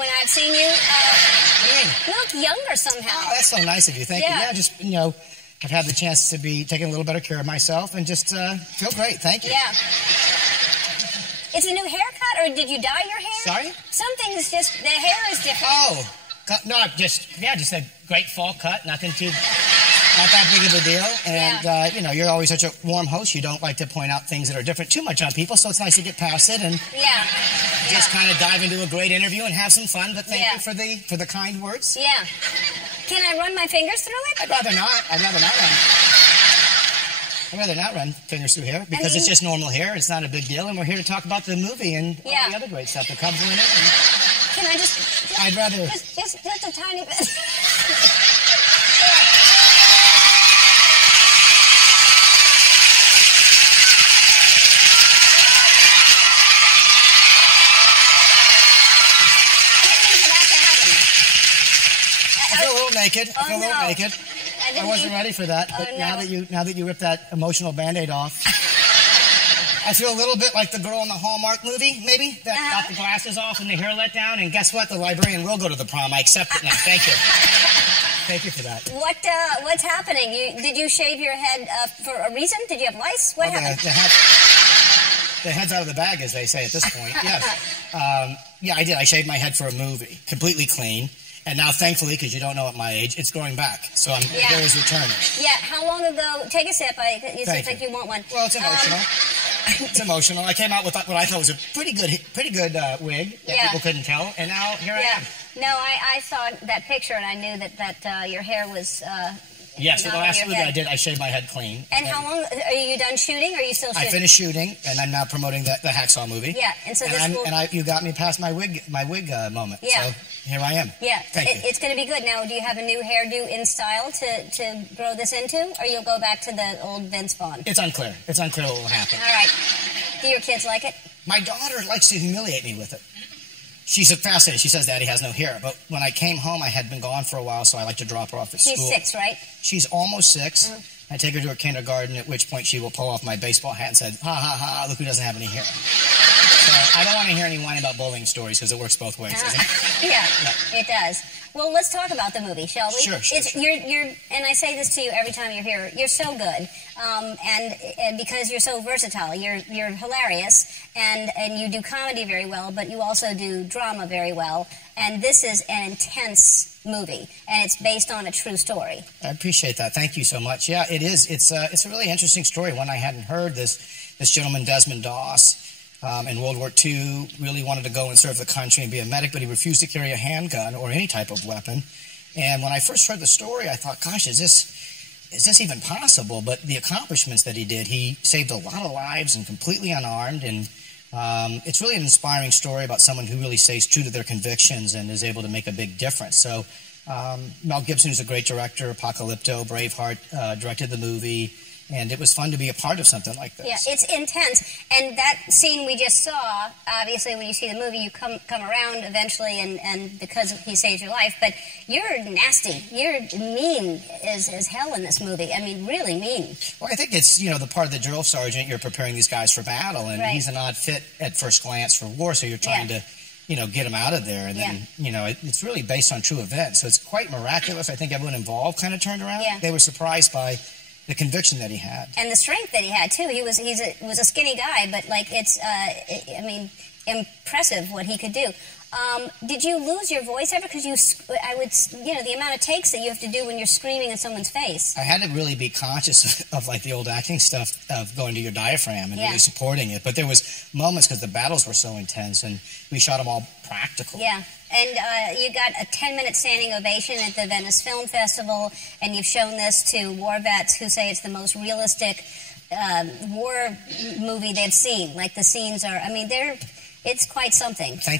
when I've seen you. You look younger somehow. Oh, that's so nice of you. Thank you. Yeah, just, I've had the chance to be taking a little better care of myself and just feel great. Thank you. Yeah. It's a new haircut, or did you dye your hair? Sorry? Some things just, the hair is different. Oh, no, just a great fall cut. Not that big of a deal. And, you're always such a warm host. You don't like to point out things that are different too much on people, so it's nice to get past it and just kind of dive into a great interview and have some fun. But thank you for the kind words. Yeah. Can I run my fingers through it? I'd rather not. I'd rather not run fingers through hair because it's just normal hair. It's not a big deal, and we're here to talk about the movie and all the other great stuff. The Cubs are in it. Can I just I'd rather... Just a tiny bit. I feel a little naked. naked. I wasn't ready for that, but now that you ripped that emotional Band-Aid off, I feel a little bit like the girl in the Hallmark movie, maybe, that got the glasses off and the hair let down, and guess what? The librarian will go to the prom. I accept it now. Thank you. Thank you for that. What's happening? Did you shave your head for a reason? Did you have lice? What happened? The head's out of the bag, as they say at this point. Yes. Yeah, I did. I shaved my head for a movie, completely clean. And now, thankfully, because you don't know at my age, it's growing back. So there is returning. Yeah, how long ago? Take a sip. You seem like you want one. Well, it's emotional. It's emotional. I came out with what I thought was a pretty good wig that people couldn't tell, and now here I am. No, I saw that picture, and I knew that your hair was... Yes, the last movie I did, I shaved my head clean. And how long, are you done shooting, or are you still shooting? I finished shooting, and I'm now promoting the Hacksaw movie. Yeah, and so you got me past my wig moment. Yeah. So here I am. Yeah, Thank you. It's going to be good. Now, do you have a new hairdo in style to grow this into, or you'll go back to the old Vince Vaughn? It's unclear. It's unclear what will happen. All right. Do your kids like it? My daughter likes to humiliate me with it. She's fascinated. She says Daddy has no hair. But when I came home, I had been gone for a while, so I like to drop her off at school. She's 6, right? She's almost 6. I take her to her kindergarten, at which point she will pull off my baseball hat and say, ha, ha, ha, look who doesn't have any hair. So I don't want to hear any whine about bullying stories because it works both ways, doesn't it? Yeah, it does. Well, let's talk about the movie, shall we? Sure. And I say this to you every time you're here. You're so good, and because you're so versatile. You're hilarious, and you do comedy very well, but you also do drama very well. And this is an intense movie, and it's based on a true story. I appreciate that. Thank you so much. Yeah, it is. It's a really interesting story, one I hadn't heard. This gentleman, Desmond Doss, in World War II, really wanted to go and serve the country and be a medic, but he refused to carry a handgun or any type of weapon. And when I first heard the story, I thought, gosh, is this even possible? But the accomplishments that he did, he saved a lot of lives and completely unarmed. And it's really an inspiring story about someone who really stays true to their convictions and is able to make a big difference. So Mel Gibson is a great director. Apocalypto, Braveheart directed the movie. And it was fun to be a part of something like this. Yeah, it's intense. And that scene we just saw, obviously when you see the movie, you come around eventually and because he saved your life. But you're nasty. You're mean as hell in this movie. I mean, really mean. Well, I think it's, the part of the drill sergeant, you're preparing these guys for battle. And he's an odd fit at first glance for war, so you're trying to, get him out of there. And then, it's really based on true events. So it's quite miraculous. I think everyone involved kind of turned around. Yeah. They were surprised by the conviction that he had. And the strength that he had, too. He was a skinny guy, but, it's, impressive what he could do. Did you lose your voice ever? Because the amount of takes that you have to do when you're screaming in someone's face. I had to really be conscious of the old acting stuff of going to your diaphragm and really supporting it. But there was moments because the battles were so intense and we shot them all practical. Yeah. And you got a 10-minute standing ovation at the Venice Film Festival, and you've shown this to war vets who say it's the most realistic war movie they've seen. Like, the scenes are, it's quite something.